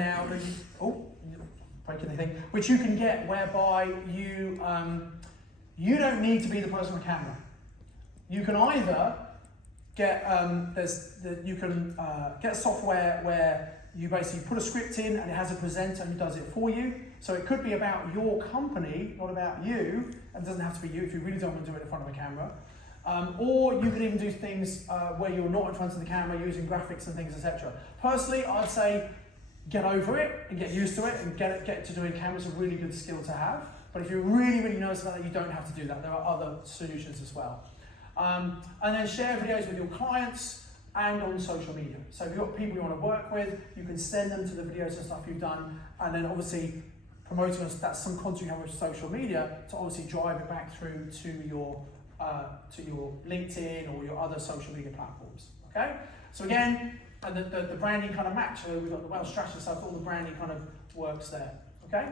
now that breaking the thing, which you can get whereby you don't need to be the person on camera. You can either get get software where you basically put a script in and it has a presenter who does it for you. So it could be about your company, not about you, and it doesn't have to be you if you really don't want to do it in front of a camera. Or you can even do things where you're not in front of the camera using graphics and things, etc. Personally, I'd say get over it and get used to it and get to doing cameras. A really good skill to have. But if you're really, really nervous about that, you don't have to do that. There are other solutions as well. And then share videos with your clients and on social media. So if you've got people you want to work with, you can send them to the videos and stuff you've done, and then obviously promoting that's some content you have with social media to obviously drive it back through to your LinkedIn or your other social media platforms. Okay? So again, and the branding kind of match. So we've got the well strategy stuff, all the branding kind of works there. Okay?